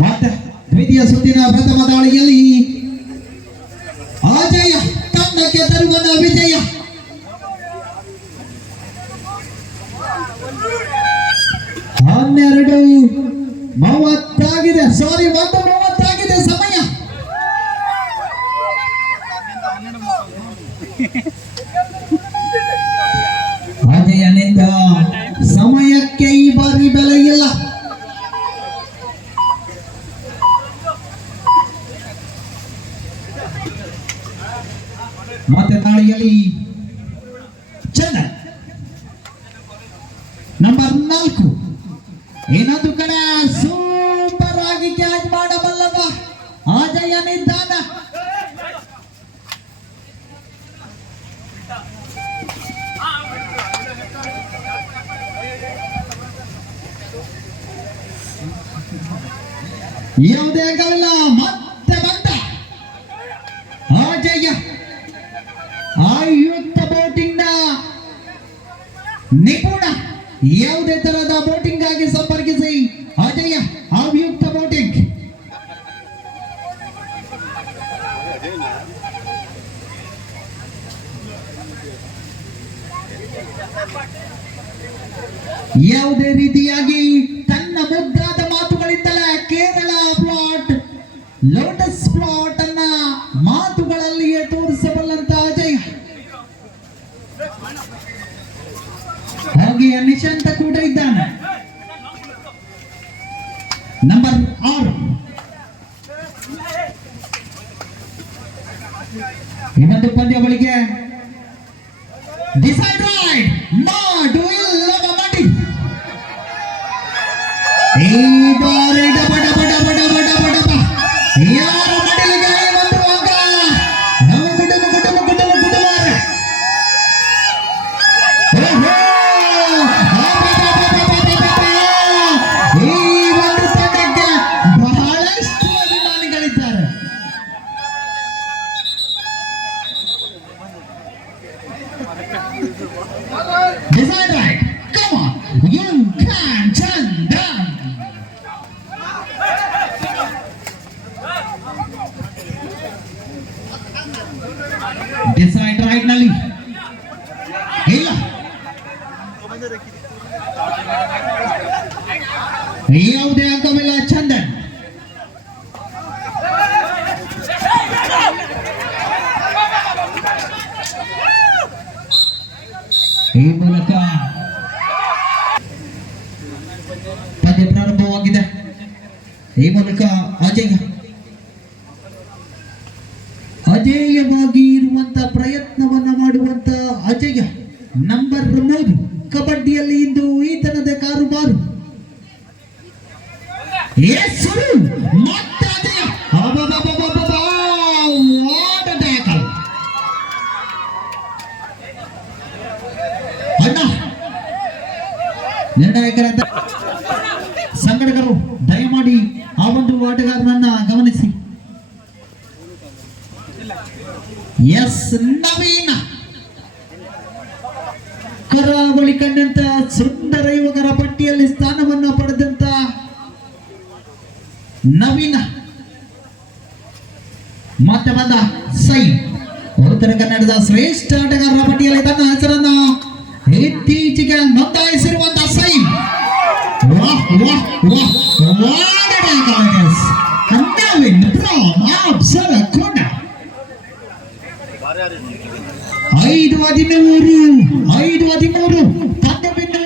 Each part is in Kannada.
ಮತ್ತೆ ದ್ವಿತೀಯ ಸುತ್ತಿನ ಪ್ರಥಮ ದಾಳಿಯಲ್ಲಿ ಅಜಯ ತಂಡಕ್ಕೆ ತರುವನ ವಿಜಯ. 12:30 ಆಗಿದೆ. ಸಾರಿ, 1:30 ಆಗಿದೆ ಸಮಯ. ಅಜಯನಿಂದ ಸಮಯಕ್ಕೆ ಈ ಬಾರಿ ಬೆಲೆ ಇಲ್ಲ. ಮತ್ತೆ ದಾಳಿಯಲ್ಲಿ ಚಂದನ್ ನಂಬರ್ 4 ಇನ್ನೊಂದು ಕಡೆ ಸೂಪರ್ ಆಗಿ ಕ್ಯಾಚ್ ಮಾಡಬಲ್ಲವ ಅಜಯನಿದ್ದಾನ. ಯಾವುದೇ ಗಳಿಲ್ಲ. ಮತ್ತೆ ಬಂದ ಅಜಯ. ಆಯುಕ್ತ ಬೋಟಿಂಗ್ ನ ನಿಪುಣ. ಯಾವುದೇ ತರಹದ ಬೋಟಿಂಗ್ ಆಗಿ ಸಂಪರ್ಕಿಸಿ ಅಜಯ ಆಯುಕ್ತ ಬೋಟಿಂಗ್. ಯಾವುದೇ ರೀತಿಯಾಗಿ ತನ್ನ ಮುದ್ದಾದ ಮಾತುಗಳಿಂದಲೇ ಕೇರಳ ಪ್ಲಾಟ್, ಲೋಟಸ್ ಪ್ಲಾಟ್ ಅನ್ನ ಮಾತುಗಳಲ್ಲಿಯೇ ತೋರಿಸಬಲ್ಲಂತ ಅಜಯ್. ಹಾಗೆ ನಿಶಾಂತ ಕೂಡ ಇದ್ದಾನೆ. ನಂಬರ್ 6 ಇನ್ನೊಂದು ಪಂದ್ಯಾವಳಿಗೆ ಡಿಸೈಡ್ ರೈಡ್ ಮಾಡು ಇಲ್ಲವ ಮಾಡಿ. ಈ ಬಾರಿ ಡಬ ಡಬ ಡಬ ಡಬ ಡಬ ಡಬ ಯಾರ ಮಡಿಲಿಗೆ ಬಂದುವಾಗ ನಮ್ಮ ಕುಟುಂಬ ಕುಟುಂಬ ಕುಟುಂಬ ಕುಟುಂಬ. ಈ ಒಂದು ತಂಡಕ್ಕೆ ಬಹಳಷ್ಟು ಅಭಿಮಾನಿಗಳಿದ್ದಾರೆ. Decide right. Come on. You can Chandan. Decide right ನಲ್ಲಿ ಇಲ್ಲ. ಯಾವುದೇ ಅಂಕವಿಲ್ಲ. ಚಂದನ್ ಈ ಮೂಲಕ ಪಂದ್ಯ ಪ್ರಾರಂಭವಾಗಿದೆ. ಈ ಮೂಲಕ ಅಜೇಯವಾಗಿ ಇರುವಂತ ಪ್ರಯತ್ನವನ್ನ ಮಾಡುವಂತ ಅಜಯ ನಂಬರ್ 3 ಕಬಡ್ಡಿಯಲ್ಲಿ ಇಂದು ಈತನದ ಕಾರುಬಾರು. ಮತ್ತೆ ಅಜಯ ಅಣ್ಣ ನಿರ್ಣಾಯಕರಾದ ಸಂಘಟಕರು ದಯಮಾಡಿ ಆ ಒಂದು ಆಟಗಾರನನ್ನ ಗಮನಿಸಿ. ಎಸ್ ನವೀನ ಕರಾವಳಿ ಕಂಡಂತ ಸುಂದರ ಯುವಕರ ಪಟ್ಟಿಯಲ್ಲಿ ಸ್ಥಾನವನ್ನ ಪಡೆದಂತ ನವೀನ. ಮತ್ತೆ ಬಂದ ಸೈ ಉತ್ತರ ಕನ್ನಡದ ಶ್ರೇಷ್ಠ ಆಟಗಾರರ ಪಟ್ಟಿಯಲ್ಲಿ ತನ್ನ ಹೆಸರನ್ನ ಇತ್ತೀಚೆಗೆ ನೋಂದಾಯಿಸಿರುವಂತಹ ಸೈ. ಐದು 13 ಪಂದ್ಯವಿನ್ನು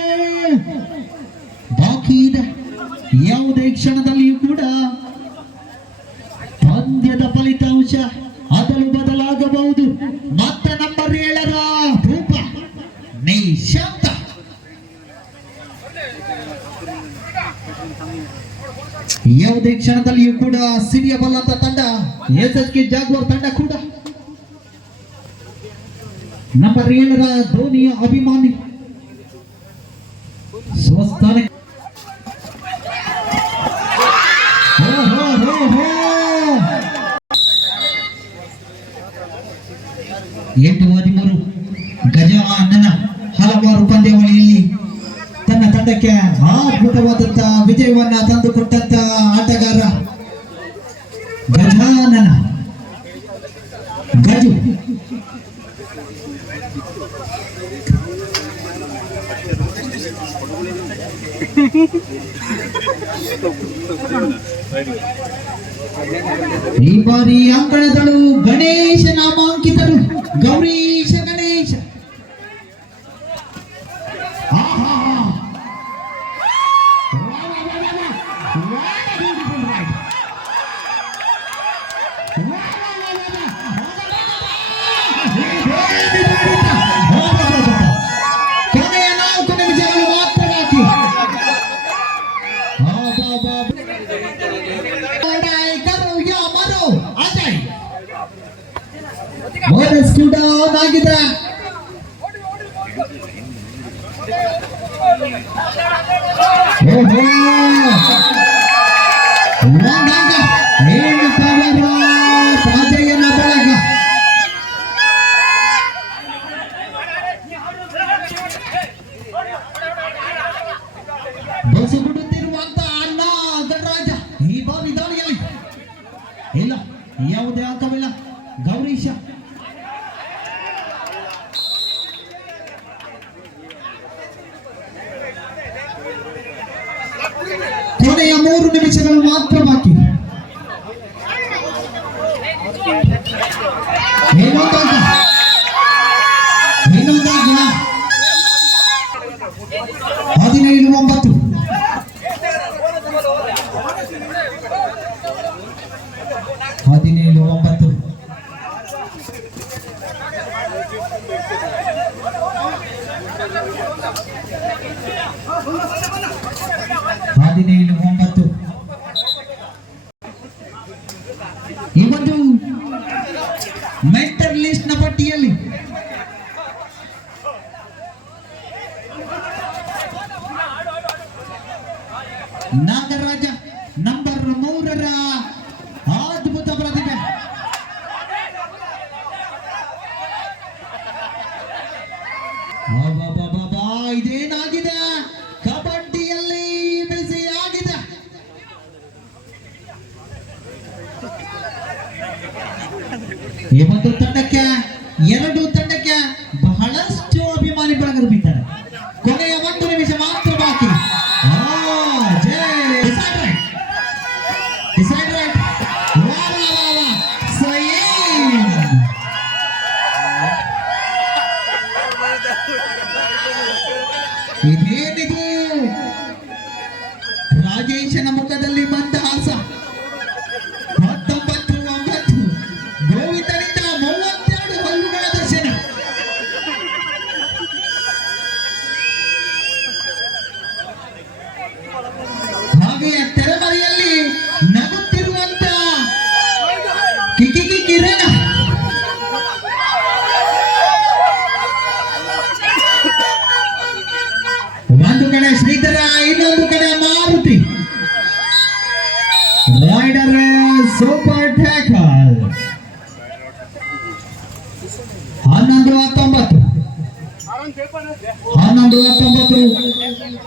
ಬಾಕಿ ಇದೆ. ಯಾವುದೇ ಕ್ಷಣದಲ್ಲಿಯೂ ಕೂಡ ಪಂದ್ಯದ ಫಲಿತಾಂಶ ಅದಲು ಬದಲಾಗಬಹುದು. ಮತ್ತೆ ನಂಬರ್ 7 ರೂಪ ನಿಶಾಂತ. ಯಾವುದೇ ಕ್ಷಣದಲ್ಲಿಯೂ ಕೂಡ ಸಿಡಿಯಬಲ್ಲಂತ ತಂಡ SSK ಜಾಗ್ವಾರ್ ತಂಡ ಕೂಡ. ನಂಬರ್ 7 ಧೋನಿಯ ಅಭಿಮಾನಿ ಸ್ವಸ್ಥಾನ. 8-13 ಗಜಾನನ ಹಲವಾರು ಪಂದ್ಯಾವಳಿಯಲ್ಲಿ ತನ್ನ ತಂಡಕ್ಕೆ ಅದ್ಭುತವಾದಂತಹ ವಿಜಯವನ್ನ ತಂದುಕೊಟ್ಟಂತ ಆಟಗಾರ ಈ ಬಾರಿ ಅಂಕಣದಳು ಗಣೇಶ ನಾಮಾಂಕಿತರು ಗೌರೀಶ ಗಣೇಶ. ಕೊನೆಯ 4 ನಿಮಿಷಗಳು ಮಾತ್ರ ಬಾಕಿ. ಬೋನಸ್ ಕೂಡ ಆನ್ ಆಗಿದೆ. ಪಾದೆಯನ್ನ ಬಳಗ ಬಸು ಬಿಡುತ್ತಿರುವಂತ ಅಣ್ಣ ಗಣರಾಜ ಈ ಬಾರಿ ದಾಳಿಯಲ್ಲಿ ಇಲ್ಲ, ಯಾವುದೇ ಅಂಕವಿಲ್ಲ. ಗೌರೀಶ ಕೊನೆಯ 3 ನಿಮಿಷಗಳು ಮಾತ್ರ ಬಾಕಿ. ಇನ್ನೊಂದಾಗ 17-9 17-9 17-9 ಈ ಒಂದು ಮೆಂಟಲ್ ಲಿಸ್ಟ್ ನ ಪಟ್ಟಿಯಲ್ಲಿ ನಾಗರಾಜ ನಂಬರ್ 3ರ ಅದ್ಭುತ ಪ್ರತಿಭೆ. ಇದೇನಾಗಿದೆ, ಕಬಡ್ಡಿಯಲ್ಲಿ ಬಿಸಿ ಆಗಿದೆ. ಈ ಒಂದು ತಂಡಕ್ಕೆ 2 ತಂಡಕ್ಕೆ ಬಹಳಷ್ಟು ಅಭಿಮಾನಿ ಬಳಗರು ಬಿದ್ದಾರೆ. ಕೊನೆಯ 1 ನಿಮಿಷ ಮಾತ್ರ ಬಾಕಿ. ಇದೇನಿದು, ರಾಜೇಶನ ಮುಖದಲ್ಲಿ ಮಂದಹಾಸ. 19-9 ಗೋವಿಂದನಿಂದ 32 ಹಲ್ಲುಗಳ ದರ್ಶನ. ಹಾಗೆಯೇ ತೆರೆಮರೆಯಲ್ಲಿ ನಗುತ್ತಿರುವಂತ ಕಿಕಿ ಕಿರಣ. ಒಂದು ಕಡೆ ಶ್ರೀಧರ, ಇನ್ನೊಂದು ಕಡೆ ಮಾರುತಿ. Rider super tackle. 11-19